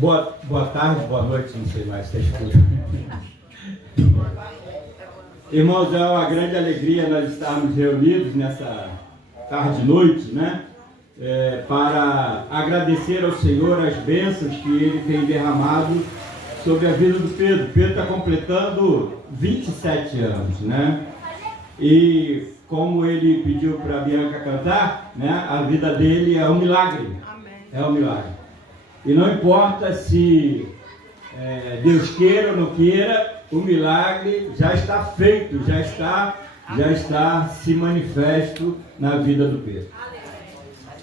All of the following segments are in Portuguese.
Boa tarde, boa noite, não sei mais se escuta. Irmãos, é uma grande alegria nós estarmos reunidos nessa tarde e noite, né? Para agradecer ao Senhor as bênçãos que Ele tem derramado sobre a vida do Pedro. Pedro está completando 27 anos, né? E como ele pediu para a Bianca cantar, né? A vida dele é um milagre. É um milagre. E não importa se Deus queira ou não queira, o milagre já está feito, já está se manifesto na vida do Pedro.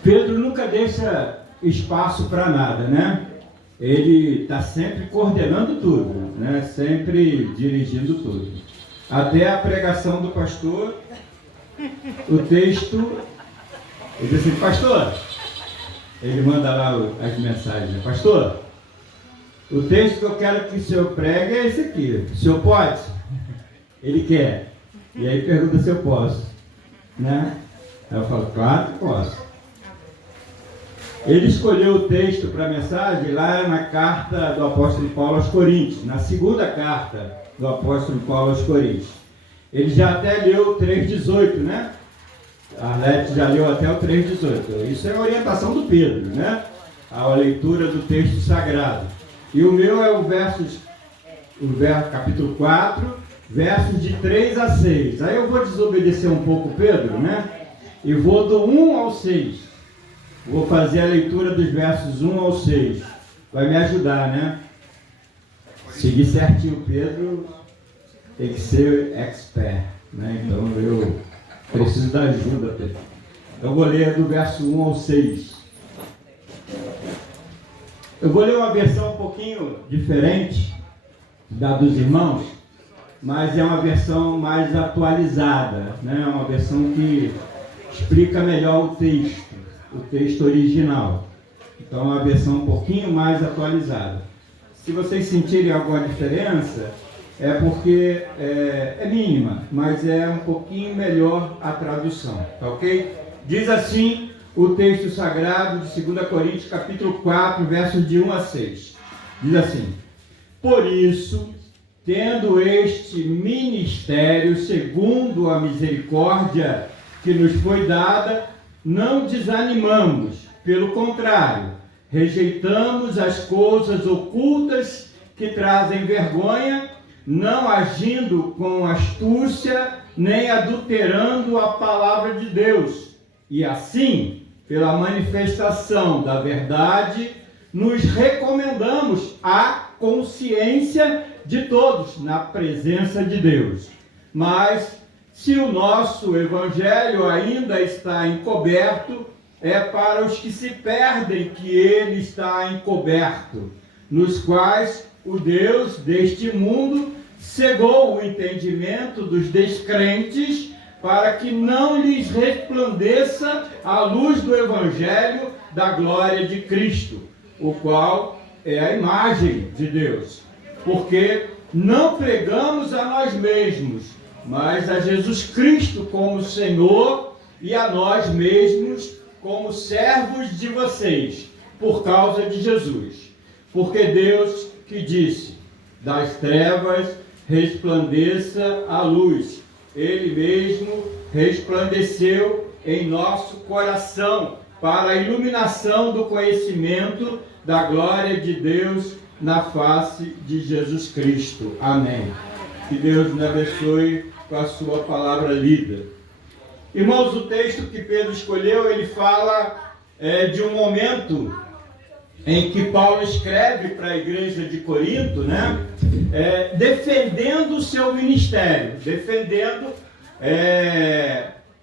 Pedro nunca deixa espaço para nada, né? Ele está sempre coordenando tudo, né? Sempre dirigindo tudo. Até a pregação do pastor, o texto, ele diz assim: pastor, ele manda lá as mensagens, né? Pastor, o texto que eu quero que o senhor pregue é esse aqui. O senhor pode? Ele quer. E aí pergunta se eu posso, né? Aí eu falo, claro que posso. Ele escolheu o texto para a mensagem lá na carta do apóstolo Paulo aos Coríntios, na segunda carta do apóstolo Paulo aos Coríntios. Ele já até leu o 3,18, né? A Arlete já leu até o 3,18. Isso é a orientação do Pedro, né? A leitura do texto sagrado. E o meu é o capítulo 4, versos de 3 a 6. Aí eu vou desobedecer um pouco Pedro, né? E vou do 1 ao 6. Vou fazer a leitura dos versos 1 ao 6. Vai me ajudar, né? Seguir certinho Pedro tem que ser expert, né? Então eu preciso da ajuda, Pedro. Eu vou ler do verso 1 ao 6. Eu vou ler uma versão um pouquinho diferente da dos irmãos, mas é uma versão mais atualizada, né? Uma versão que explica melhor o texto original. Então é uma versão um pouquinho mais atualizada. Se vocês sentirem alguma diferença, é porque é mínima, mas é um pouquinho melhor a tradução, tá ok? Diz assim o texto sagrado de 2 Coríntios, capítulo 4, versos de 1 a 6. Diz assim: por isso, tendo este ministério segundo a misericórdia que nos foi dada, não desanimamos, pelo contrário, rejeitamos as coisas ocultas que trazem vergonha, não agindo com astúcia, nem adulterando a palavra de Deus. E assim, pela manifestação da verdade, nos recomendamos à consciência de todos na presença de Deus. Mas, se o nosso evangelho ainda está encoberto, é para os que se perdem que ele está encoberto, nos quais o Deus deste mundo cegou o entendimento dos descrentes, para que não lhes resplandeça a luz do evangelho da glória de Cristo, o qual é a imagem de Deus. Porque não pregamos a nós mesmos, mas a Jesus Cristo como Senhor e a nós mesmos como servos de vocês, por causa de Jesus. Porque Deus que disse, das trevas resplandeça a luz, Ele mesmo resplandeceu em nosso coração para a iluminação do conhecimento da glória de Deus na face de Jesus Cristo. Amém. Que Deus nos abençoe com a sua palavra lida. Irmãos, o texto que Pedro escolheu, ele fala de um momento em que Paulo escreve para a igreja de Corinto, né? Defendendo o seu ministério, defendendo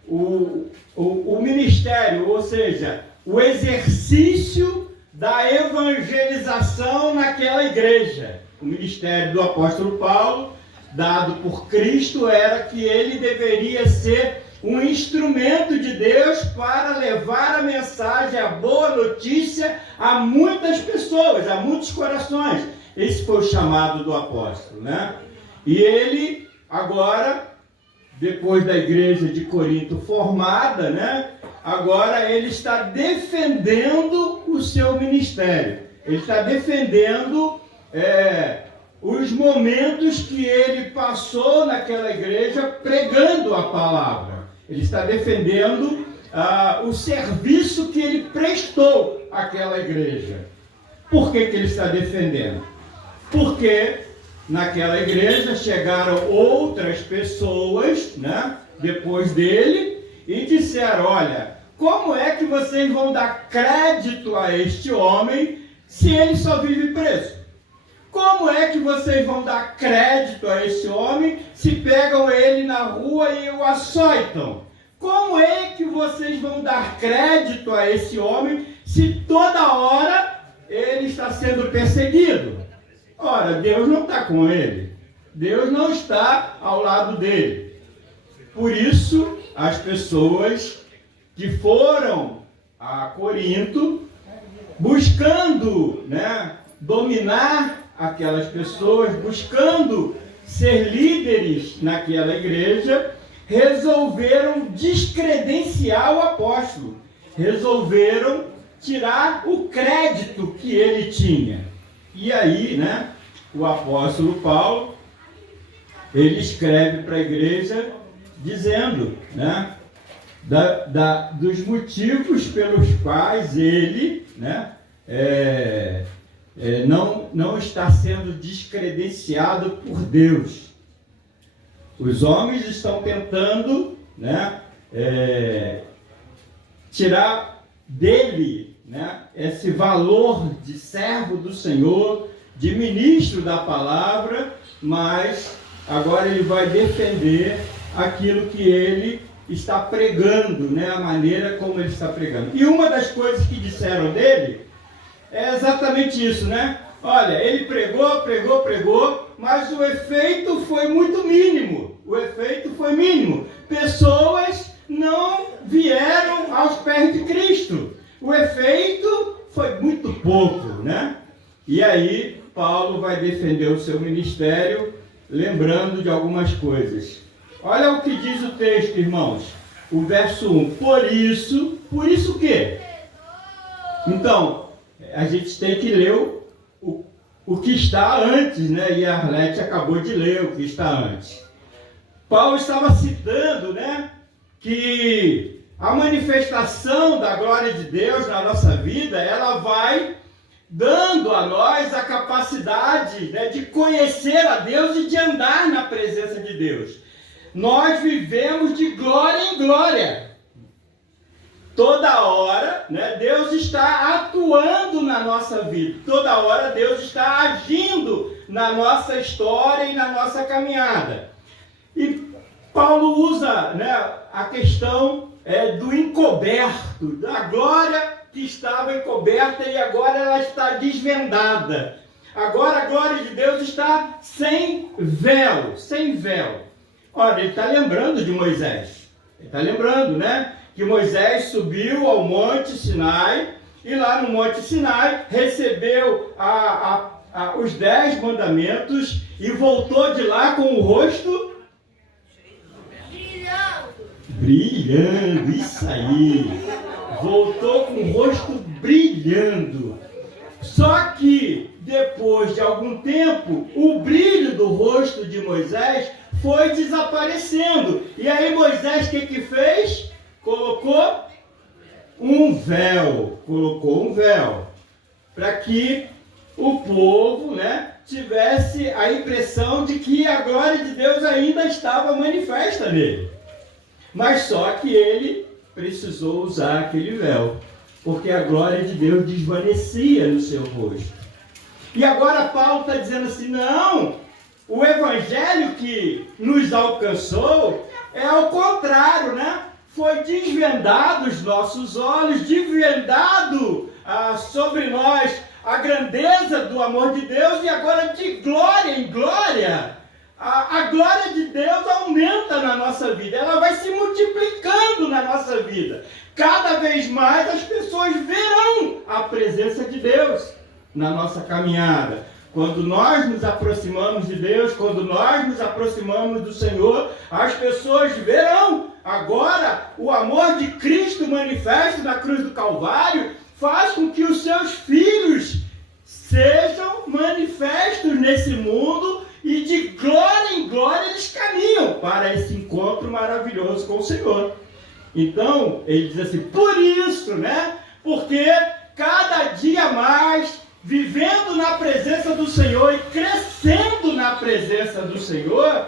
o ministério, ou seja, o exercício da evangelização naquela igreja. O ministério do apóstolo Paulo, dado por Cristo, era que ele deveria ser um instrumento de Deus para levar a mensagem, a boa notícia a muitas pessoas, a muitos corações. Esse foi o chamado do apóstolo, né? E ele, agora, depois da igreja de Corinto formada, né? agora ele está defendendo o seu ministério. Ele está defendendo os momentos que ele passou naquela igreja pregando a palavra. Ele está defendendo o serviço que ele prestou àquela igreja. Por que ele está defendendo? Porque naquela igreja chegaram outras pessoas, né, depois dele, e disseram: olha, como é que vocês vão dar crédito a este homem se ele só vive preso? Como é que vocês vão dar crédito a esse homem se pegam ele na rua e o açoitam? Como é que vocês vão dar crédito a esse homem se toda hora ele está sendo perseguido? Ora, Deus não está com ele. Deus não está ao lado dele. Por isso, as pessoas que foram a Corinto buscando, né, dominar aquelas pessoas, buscando ser líderes naquela igreja, resolveram descredenciar o apóstolo, resolveram tirar o crédito que ele tinha. E aí, né, o apóstolo Paulo, ele escreve para a igreja dizendo, né, dos motivos pelos quais ele, né, não está sendo descredenciado por Deus. Os homens estão tentando, né, tirar dele, né, esse valor de servo do Senhor, de ministro da palavra, mas agora ele vai defender aquilo que ele está pregando, né, a maneira como ele está pregando. E uma das coisas que disseram dele é exatamente isso, né? Olha, ele pregou, mas o efeito foi muito mínimo. O efeito foi mínimo. Pessoas não vieram aos pés de Cristo. O efeito foi muito pouco, né? E aí, Paulo vai defender o seu ministério, lembrando de algumas coisas. Olha o que diz o texto, irmãos. O verso 1. Por isso o quê? Então, a gente tem que ler o que está antes, né? E a Arlete acabou de ler o que está antes. Paulo estava citando, né, que a manifestação da glória de Deus na nossa vida, ela vai dando a nós a capacidade, né, de conhecer a Deus e de andar na presença de Deus. Nós vivemos de glória em glória. Toda hora, né, Deus está atuando na nossa vida. Toda hora Deus está agindo na nossa história e na nossa caminhada. E Paulo usa, né, a questão do encoberto, da glória que estava encoberta e agora ela está desvendada. Agora a glória de Deus está sem véu, sem véu. Olha, ele está lembrando de Moisés. Ele está lembrando, né, que Moisés subiu ao Monte Sinai e lá no Monte Sinai recebeu os 10 mandamentos e voltou de lá com o rosto brilhando, isso aí, voltou com o rosto brilhando. Só que depois de algum tempo o brilho do rosto de Moisés foi desaparecendo. E aí Moisés o que fez? Colocou um véu, para que o povo, né, tivesse a impressão de que a glória de Deus ainda estava manifesta nele. Mas só que ele precisou usar aquele véu, porque a glória de Deus desvanecia no seu rosto. E agora Paulo está dizendo assim, não, o evangelho que nos alcançou é ao contrário, né? Foi desvendado os nossos olhos, desvendado sobre nós a grandeza do amor de Deus, e agora de glória em glória, a glória de Deus aumenta na nossa vida, ela vai se multiplicando na nossa vida. Cada vez mais as pessoas verão a presença de Deus na nossa caminhada. Quando nós nos aproximamos de Deus, quando nós nos aproximamos do Senhor, as pessoas verão agora, o amor de Cristo manifesto na cruz do Calvário faz com que os seus filhos sejam manifestos nesse mundo e de glória em glória eles caminham para esse encontro maravilhoso com o Senhor. Então, ele diz assim, por isso, né? Porque cada dia mais, vivendo na presença do Senhor e crescendo na presença do Senhor,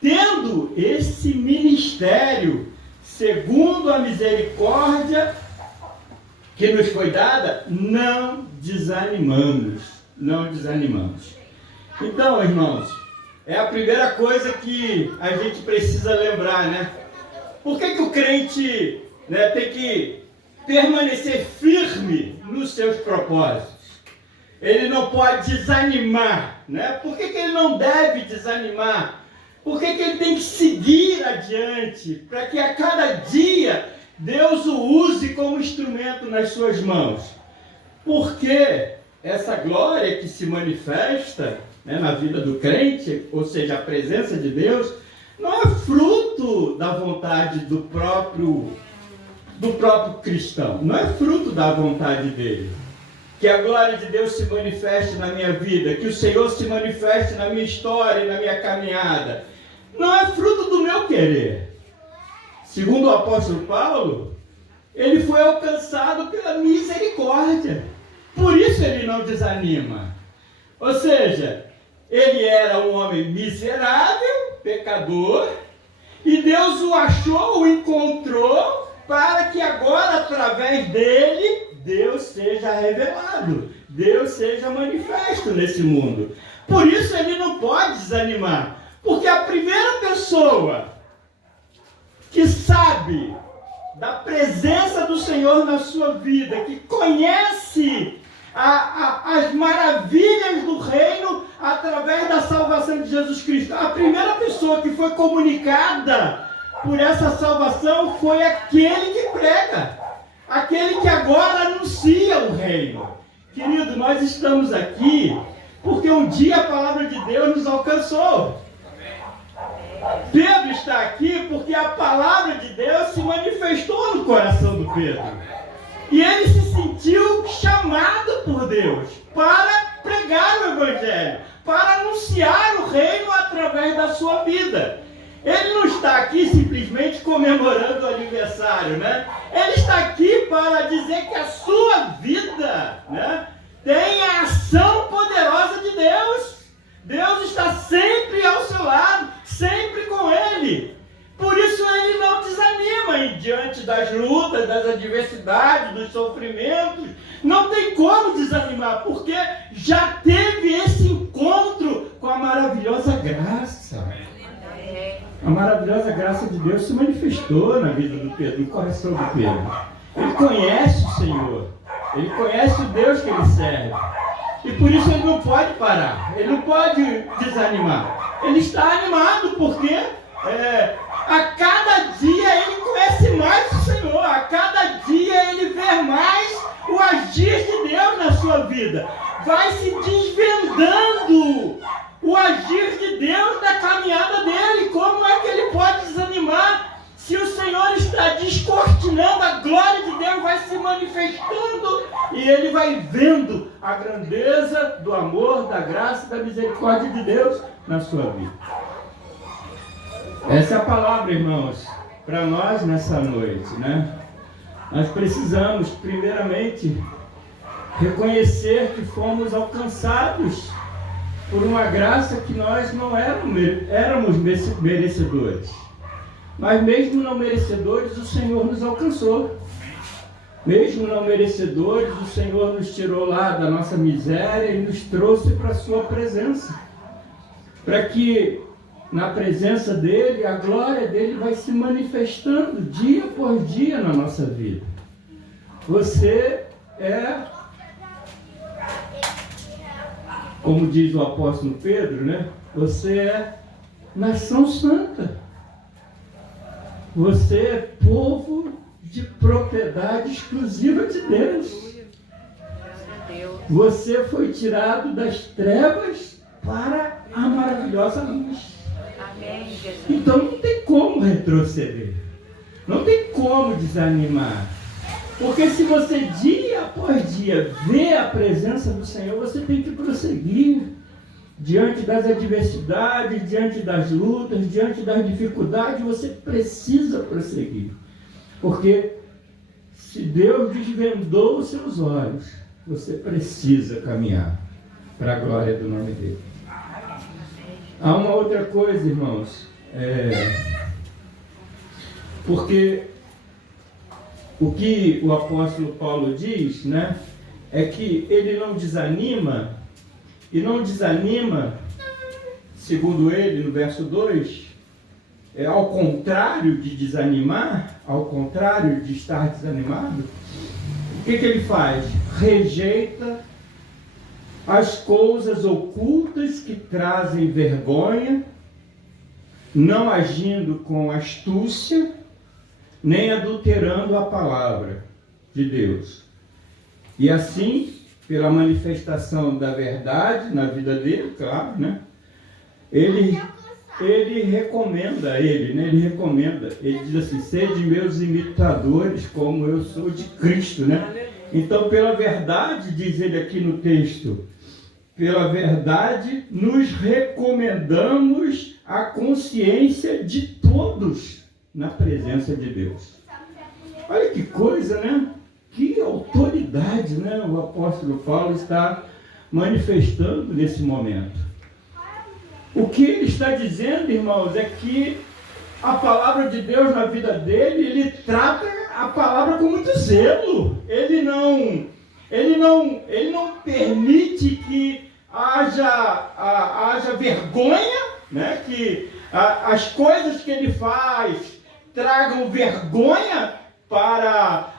tendo esse ministério, segundo a misericórdia que nos foi dada, não desanimamos. Não desanimamos. Então, irmãos, é a primeira coisa que a gente precisa lembrar, né? Por que o crente, né, tem que permanecer firme nos seus propósitos? Ele não pode desanimar, né? Por que ele não deve desanimar? Por que ele tem que seguir adiante? Para que a cada dia Deus o use como instrumento nas suas mãos. Porque essa glória que se manifesta, né, na vida do crente, ou seja, a presença de Deus, não é fruto da vontade do próprio cristão. Não é fruto da vontade dele. Que a glória de Deus se manifeste na minha vida, que o Senhor se manifeste na minha história e na minha caminhada. Não é fruto do meu querer. Segundo o apóstolo Paulo, ele foi alcançado pela misericórdia. Por isso ele não desanima. Ou seja, ele era um homem miserável, pecador, e Deus o achou, o encontrou, para que agora, através dele, Deus seja revelado, Deus seja manifesto nesse mundo. Por isso ele não pode desanimar, porque a primeira pessoa que sabe da presença do Senhor na sua vida, que conhece as maravilhas do reino através da salvação de Jesus Cristo, a primeira pessoa que foi comunicada por essa salvação foi aquele que prega, aquele que agora anuncia o reino. Querido, nós estamos aqui porque um dia a palavra de Deus nos alcançou. Pedro está aqui porque a palavra de Deus se manifestou no coração do Pedro. E ele se sentiu chamado por Deus para pregar o Evangelho, para anunciar o reino através da sua vida. Ele não está aqui simplesmente comemorando o aniversário, né? Ele está aqui para dizer que a sua vida, né, tem a ação poderosa de Deus. Deus está sempre ao seu lado, sempre com ele. Por isso ele não desanima e diante das lutas, das adversidades, dos sofrimentos. Não tem como desanimar, porque já teve esse encontro com a maravilhosa graça. A maravilhosa graça de Deus se manifestou na vida do Pedro, no coração do Pedro. Ele conhece o Senhor, ele conhece o Deus que ele serve. E por isso ele não pode parar, ele não pode desanimar. Ele está animado porque a cada dia ele conhece mais o Senhor, a cada dia ele vê mais o agir de Deus na sua vida. Vai se desvendando o agir de Deus na caminhada dele. Como é que ele pode desanimar se o Senhor está descortinando, a glória de Deus vai se manifestando e ele vai vendo a grandeza do amor, da graça, da misericórdia de Deus na sua vida. Essa é a palavra, irmãos, para nós nessa noite, né? Nós precisamos, primeiramente, reconhecer que fomos alcançados por uma graça que nós não éramos merecedores. Mas mesmo não merecedores, o Senhor nos alcançou. Mesmo não merecedores, o Senhor nos tirou lá da nossa miséria e nos trouxe para a sua presença. Para que na presença dele, a glória dele vai se manifestando dia por dia na nossa vida. Você é, como diz o apóstolo Pedro, né? Você é nação santa. Você é povo de propriedade exclusiva de Deus. Você foi tirado das trevas para a maravilhosa luz. Então não tem como como retroceder, não tem como desanimar. Porque se você dia após dia vê a presença do Senhor, você tem que prosseguir diante das adversidades, diante das lutas, diante das dificuldades, você precisa prosseguir. Porque se Deus desvendou os seus olhos, você precisa caminhar para a glória do nome dele. Há uma outra coisa, irmãos, porque o que o apóstolo Paulo diz, né, é que ele não desanima, e não desanima, segundo ele, no verso 2, ao contrário de desanimar, ao contrário de estar desanimado, o que ele faz? Rejeita as coisas ocultas que trazem vergonha, não agindo com astúcia, nem adulterando a palavra de Deus. E assim, pela manifestação da verdade na vida dele, claro, né? Ele recomenda, ele diz assim, sede meus imitadores, como eu sou de Cristo, né? Então, pela verdade, diz ele aqui no texto, pela verdade, nos recomendamos a consciência de todos na presença de Deus. Olha que coisa, né? Que autoridade, né? O apóstolo Paulo está manifestando nesse momento. O que ele está dizendo, irmãos, é que a palavra de Deus na vida dele, ele trata a palavra com muito zelo. Ele não permite que haja vergonha, né? Que as coisas que ele faz tragam vergonha para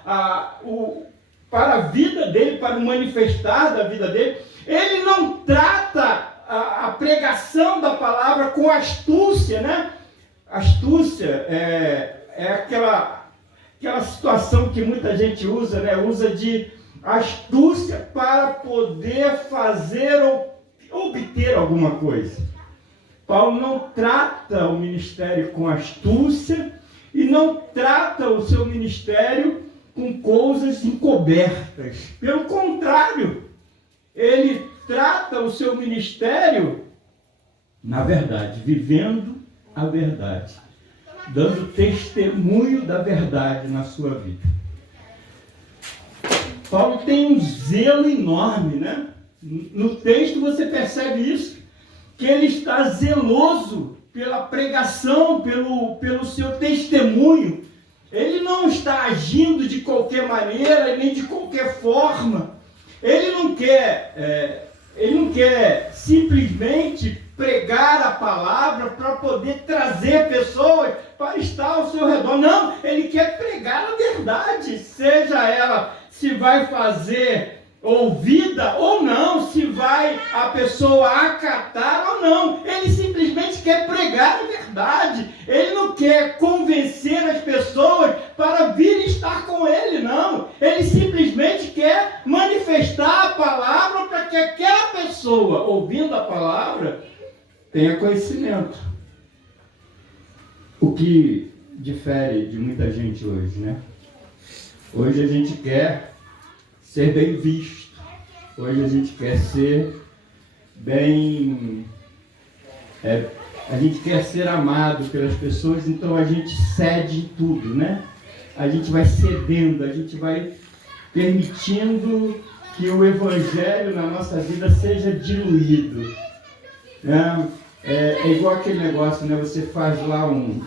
a vida dele, para o manifestar da vida dele. Ele não trata a pregação da palavra com astúcia, né? Astúcia é aquela situação que muita gente usa, né? Usa de astúcia para poder fazer ou obter alguma coisa. Paulo não trata o ministério com astúcia e não trata o seu ministério com coisas encobertas. Pelo contrário, ele trata o seu ministério na verdade, vivendo a verdade, dando testemunho da verdade na sua vida. Paulo tem um zelo enorme, né? No texto você percebe isso, que ele está zeloso pela pregação, pelo seu testemunho. Ele não está agindo de qualquer maneira, nem de qualquer forma. Ele não quer simplesmente pregar a palavra para poder trazer pessoas para estar ao seu redor. Não, ele quer pregar a verdade, seja ela se vai fazer ouvida ou não, se vai a pessoa acatar ou não. Ele simplesmente quer pregar a verdade. Ele não quer convencer as pessoas para vir estar com ele, não. Ele simplesmente quer manifestar a palavra para que aquela pessoa, ouvindo a palavra, tenha conhecimento. O que difere de muita gente hoje, né? Hoje a gente quer ser bem visto. Hoje a gente quer ser bem... a gente quer ser amado pelas pessoas, então a gente cede em tudo, né? A gente vai cedendo, a gente vai permitindo que o evangelho na nossa vida seja diluído. Né? É igual aquele negócio, né? Você faz lá um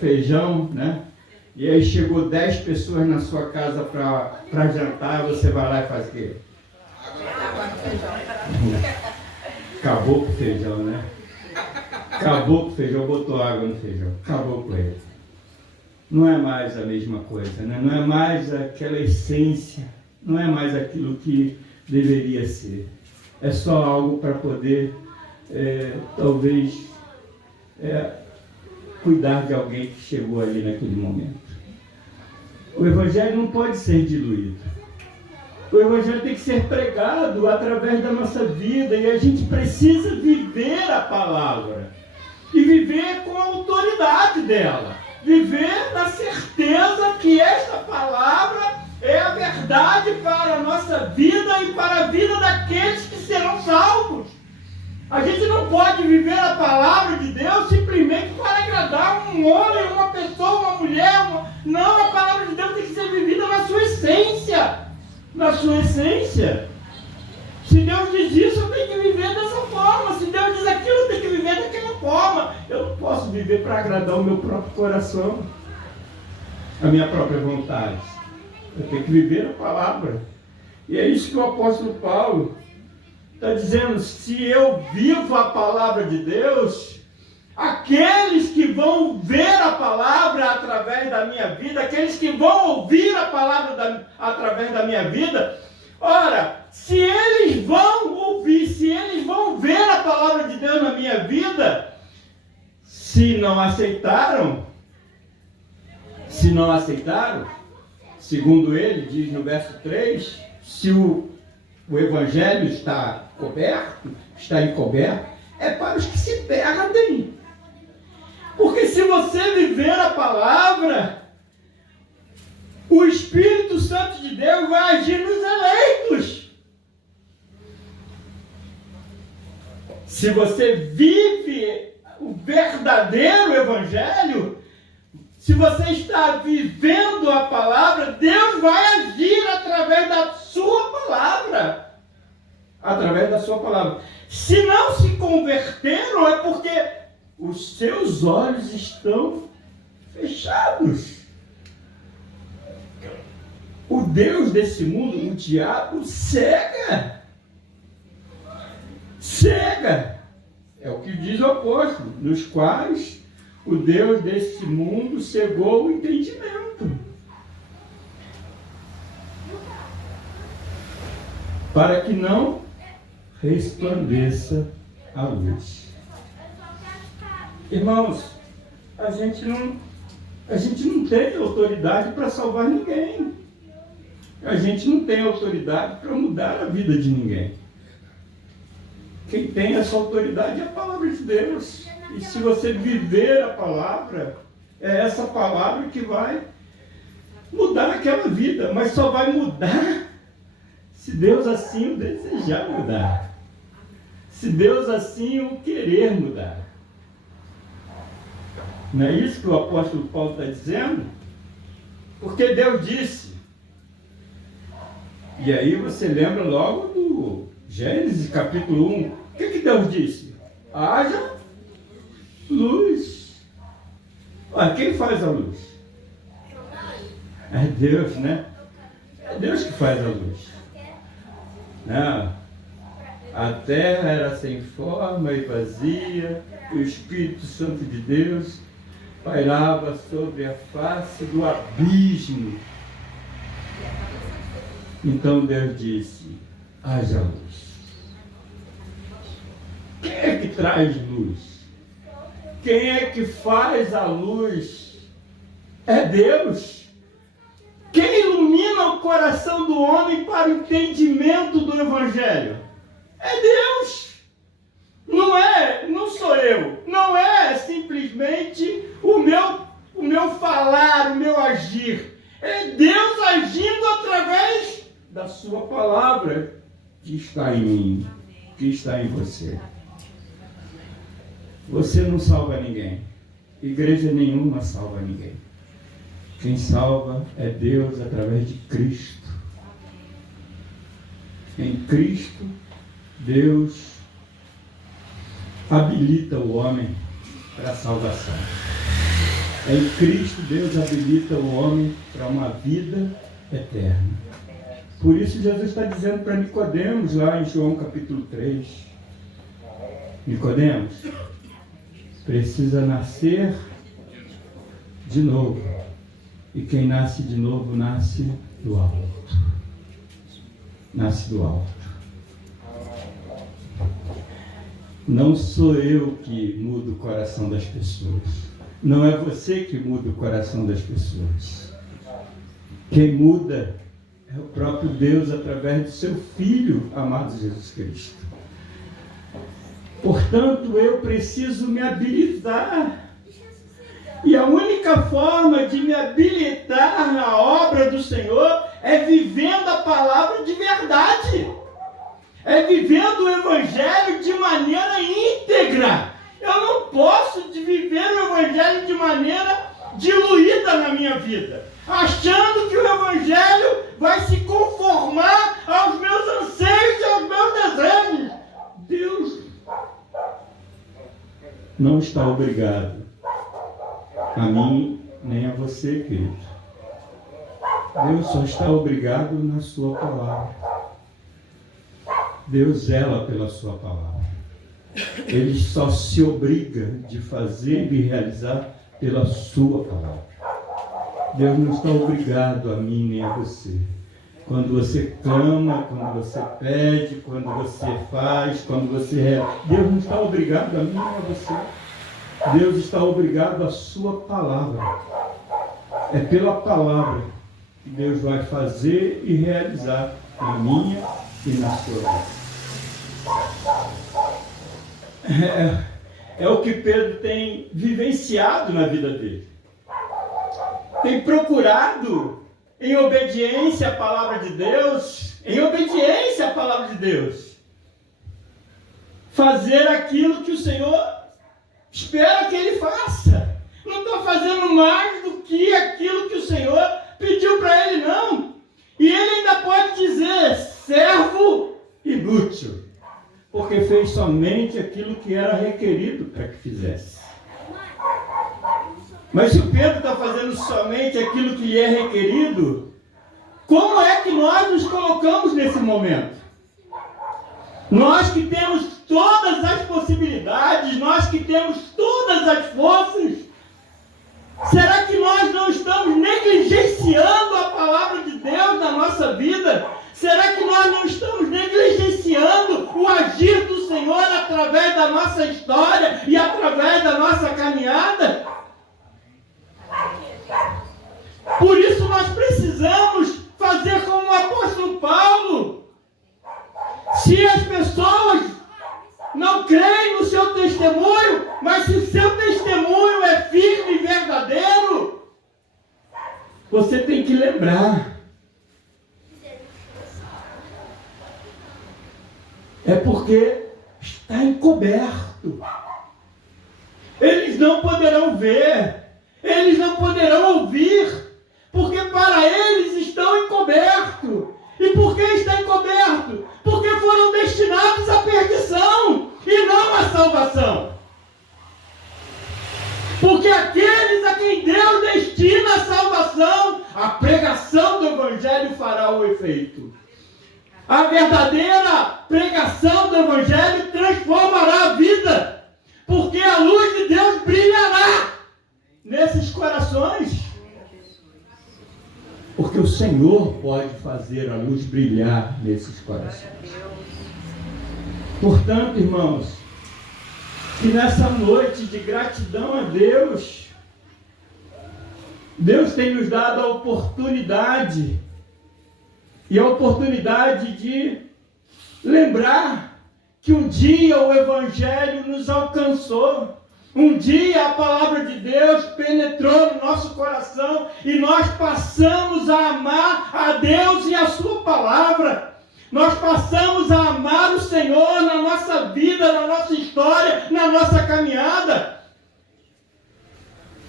feijão, né? E aí chegou 10 pessoas na sua casa para jantar, você vai lá e faz o quê? Acabou com o feijão, né? Acabou com o feijão, botou água no feijão, acabou com ele. Não é mais a mesma coisa, né? Não é mais aquela essência, não é mais aquilo que deveria ser. É só algo para poder, talvez, cuidar de alguém que chegou ali naquele momento. O evangelho não pode ser diluído. O evangelho tem que ser pregado através da nossa vida e a gente precisa viver a palavra e viver com a autoridade dela. viver na certeza que esta palavra é a verdade para a nossa vida e para a vida daqueles que serão salvos. A gente não pode viver a palavra de Deus simplesmente para agradar um homem, uma pessoa, uma mulher. Não, a palavra de Deus tem que ser vivida na sua essência. Na sua essência. Se Deus diz isso, eu tenho que viver dessa forma. Se Deus diz aquilo, eu tenho que viver daquela forma. Eu não posso viver para agradar o meu próprio coração, a minha própria vontade. Eu tenho que viver a palavra. E é isso que o apóstolo Paulo está dizendo. Se eu vivo a palavra de Deus, aqueles que vão ver a palavra através da minha vida, aqueles que vão ouvir a palavra através da minha vida, ora, se eles vão ouvir, se eles vão ver a palavra de Deus na minha vida, se não aceitaram, segundo ele, diz no verso 3, se o evangelho está encoberto, é para os que se perdem. Porque se você viver a palavra, o Espírito Santo de Deus vai agir nos eleitos. Se você vive o verdadeiro evangelho, se você está vivendo a palavra, Deus vai agir através da sua palavra. Através da sua palavra. Se não se converteram, é porque os seus olhos estão fechados. O Deus desse mundo, o diabo, cega. Cega. É o que diz o apóstolo, nos quais o Deus desse mundo cegou o entendimento, para que não resplandeça a luz. Irmãos, a gente não tem autoridade para salvar ninguém. A gente não tem autoridade para mudar a vida de ninguém. Quem tem essa autoridade é a palavra de Deus. E se você viver a palavra, é essa palavra que vai mudar aquela vida. Mas só vai mudar se Deus assim o desejar mudar. Se Deus assim o querer mudar. Não é isso que o apóstolo Paulo está dizendo? Porque Deus disse. E aí você lembra logo do Gênesis capítulo 1. O que Deus disse? Haja luz. Olha, quem faz a luz? É Deus, né? É Deus que faz a luz. Não. A terra era sem forma e vazia, o Espírito Santo de Deus pairava sobre a face do abismo. Então Deus disse: haja luz. Quem é que traz luz? Quem é que faz a luz? É Deus. Quem ilumina o coração do homem para o entendimento do Evangelho? É Deus. Não sou eu. Não é simplesmente o meu falar, o meu agir. É Deus agindo através da sua palavra que está em mim, que está em você. Você não salva ninguém. Igreja nenhuma salva ninguém. Quem salva é Deus através de Cristo. Em Cristo, Deus habilita o homem para a salvação. Em Cristo, Deus habilita o homem para uma vida eterna. Por isso Jesus está dizendo para Nicodemos, lá em João capítulo 3. Nicodemos, precisa nascer de novo. E quem nasce de novo, nasce do alto. Nasce do alto. Não sou eu que mudo o coração das pessoas. Não é você que muda o coração das pessoas. Quem muda é o próprio Deus através do seu Filho, amado Jesus Cristo. Portanto, eu preciso me habilitar. E a única forma de me habilitar na obra do Senhor é vivendo a palavra de verdade. É vivendo o Evangelho de maneira íntegra. Eu não posso viver o Evangelho de maneira diluída na minha vida, achando que o Evangelho vai se conformar aos meus anseios e aos meus desejos. Deus não está obrigado a mim nem a você, querido. Deus só está obrigado na sua palavra. Deus zela pela sua palavra. Ele só se obriga de fazer e realizar pela sua palavra. Deus não está obrigado a mim nem a você. Quando você clama, quando você pede, quando você faz, quando você... Deus não está obrigado a mim nem a você. Deus está obrigado à sua palavra. É pela palavra que Deus vai fazer e realizar na minha e na sua vida. É o que Pedro tem vivenciado na vida dele. Tem procurado, em obediência à palavra de Deus, fazer aquilo que o Senhor espera que ele faça. Não está fazendo mais do que aquilo que o Senhor pediu para ele, não. E ele ainda pode dizer, servo inútil, porque fez somente aquilo que era requerido para que fizesse. Mas se o Pedro está fazendo somente aquilo que lhe é requerido, como é que nós nos colocamos nesse momento? Nós que temos todas as possibilidades, nós que temos todas as forças, será que nós não estamos negligenciando a palavra de Deus na nossa vida? Será que nós não estamos negligenciando o agir do Senhor através da nossa história e através da nossa caminhada? Por isso nós precisamos fazer como o apóstolo Paulo. Se as pessoas não creem no seu testemunho, mas se o seu testemunho é firme e verdadeiro, você tem que lembrar. É porque está encoberto. Eles não poderão ver, eles não poderão ouvir, porque para eles estão encobertos. E por que está encoberto? Porque foram destinados à perdição e não à salvação. Porque aqueles a quem Deus destina a salvação, a pregação do Evangelho fará o efeito. A verdadeira pregação do Evangelho transformará a vida, porque a luz de Deus brilhará nesses corações. Porque o Senhor pode fazer a luz brilhar nesses corações. Portanto, irmãos, que nessa noite de gratidão a Deus, Deus tem nos dado a oportunidade, e a oportunidade de lembrar que um dia o Evangelho nos alcançou. Um dia a palavra de Deus penetrou no nosso coração e nós passamos a amar a Deus e a sua palavra. Nós passamos a amar o Senhor na nossa vida, na nossa história, na nossa caminhada.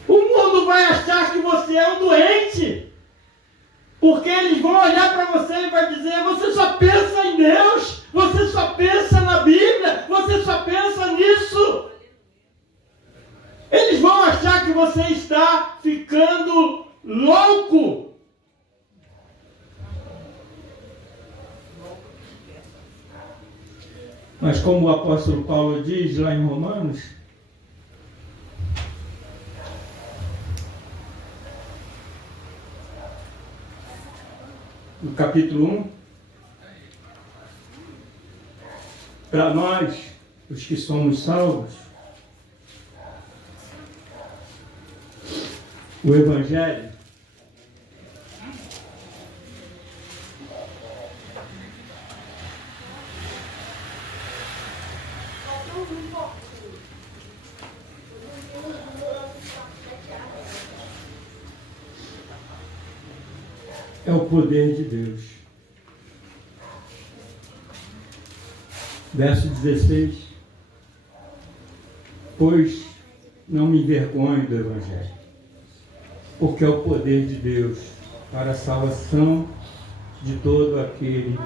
O mundo vai achar que você é um doente, porque eles vão olhar para você e vai dizer, você só pensa em Deus, você só pensa na Bíblia, você só pensa nisso. Eles vão achar que você está ficando louco. Mas como o apóstolo Paulo diz lá em Romanos, no capítulo 1, para nós, os que somos salvos, o Evangelho é o poder de Deus. Verso 16. Pois não me envergonho do Evangelho, porque é o poder de Deus para a salvação de todo aquele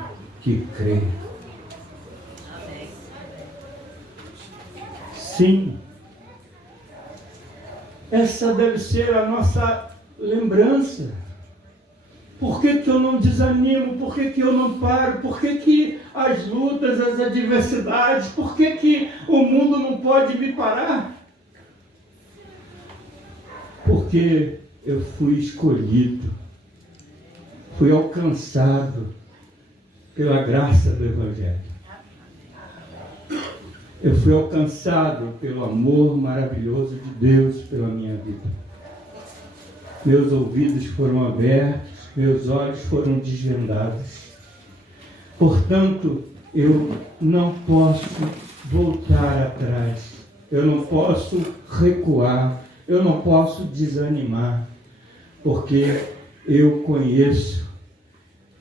que crê. Sim, essa deve ser a nossa lembrança. Por que que eu não desanimo? Por que que eu não paro? Por que que as lutas, as adversidades, por que que o mundo não pode me parar? Porque eu fui escolhido, fui alcançado pela graça do Evangelho. Eu fui alcançado pelo amor maravilhoso de Deus pela minha vida. Meus ouvidos foram abertos, meus olhos foram desvendados. Portanto, eu não posso voltar atrás, eu não posso recuar, eu não posso desanimar, porque eu conheço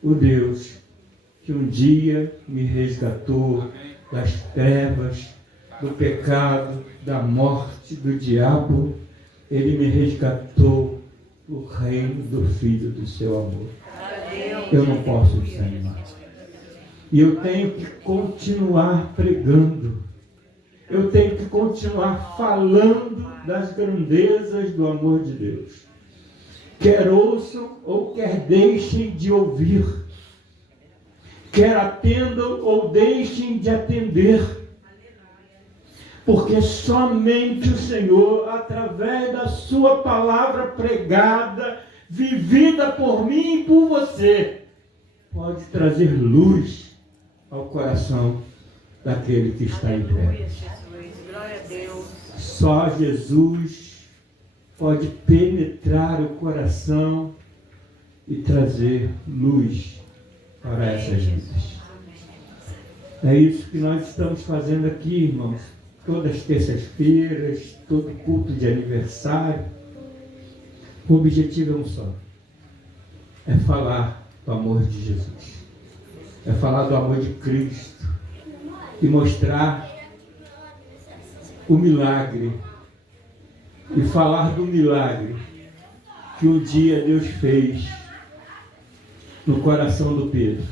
o Deus que um dia me resgatou das trevas, do pecado, da morte, do diabo. Ele me resgatou do reino do Filho do seu amor. Eu não posso desanimar. E eu tenho que continuar pregando. Eu tenho que continuar falando das grandezas do amor de Deus. Quer ouçam ou quer deixem de ouvir. Quer atendam ou deixem de atender. Porque somente o Senhor, através da sua palavra pregada, vivida por mim e por você, pode trazer luz ao coração daquele que está em trevas. Só Jesus pode penetrar o coração e trazer luz para essas vidas. É isso que nós estamos fazendo aqui, irmãos. Todas as terças-feiras, todo culto de aniversário. O objetivo é um só. É falar do amor de Jesus. É falar do amor de Cristo. E mostrar o milagre. E falar do milagre que um dia Deus fez no coração do Pedro.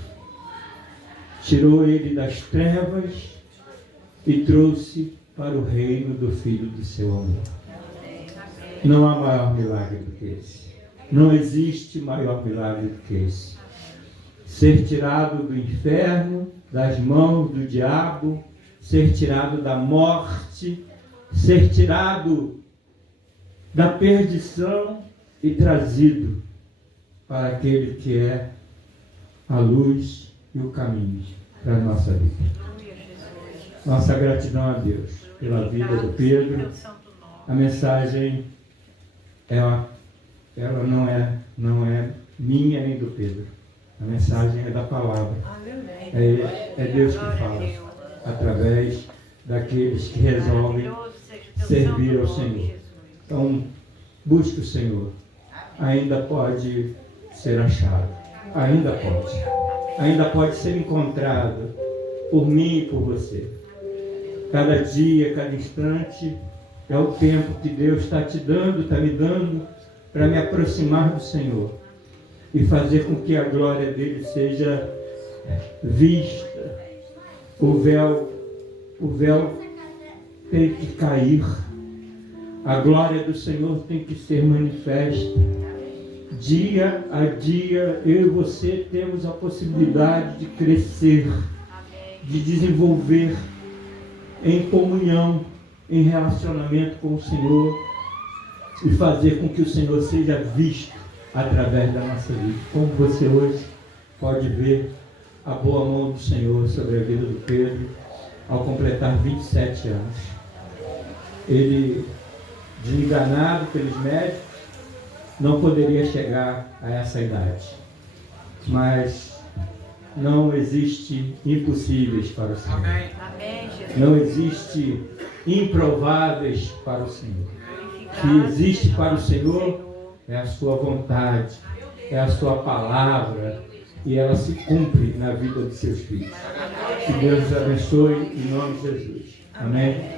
Tirou ele das trevas e trouxe para o reino do Filho do seu amor. Não há maior milagre do que esse. Não existe maior milagre do que esse. Ser tirado do inferno, das mãos do diabo, ser tirado da morte, ser tirado da perdição e trazido para aquele que é a luz e o caminho para a nossa vida. Nossa gratidão a Deus pela vida do Pedro. A mensagem, ela não é minha nem do Pedro. A mensagem é da palavra. É Deus que fala através daqueles que resolvem servir ao Senhor. Então, busque o Senhor. Ainda pode ser achado. Ainda pode ser encontrado por mim e por você. Cada dia, cada instante é o tempo que Deus está te dando, está me dando para me aproximar do Senhor e fazer com que a glória dele seja vista. O véu tem que cair. A glória do Senhor tem que ser manifesta. Dia a dia, eu e você temos a possibilidade de crescer, de desenvolver em comunhão, em relacionamento com o Senhor e fazer com que o Senhor seja visto através da nossa vida. Como você hoje pode ver a boa mão do Senhor sobre a vida do Pedro ao completar 27 anos. Ele, desenganado pelos médicos, não poderia chegar a essa idade. Mas não existe impossíveis para o Senhor. Não existe improváveis para o Senhor. O que existe para o Senhor é a sua vontade, é a sua palavra e ela se cumpre na vida de seus filhos. Que Deus os abençoe em nome de Jesus. Amém.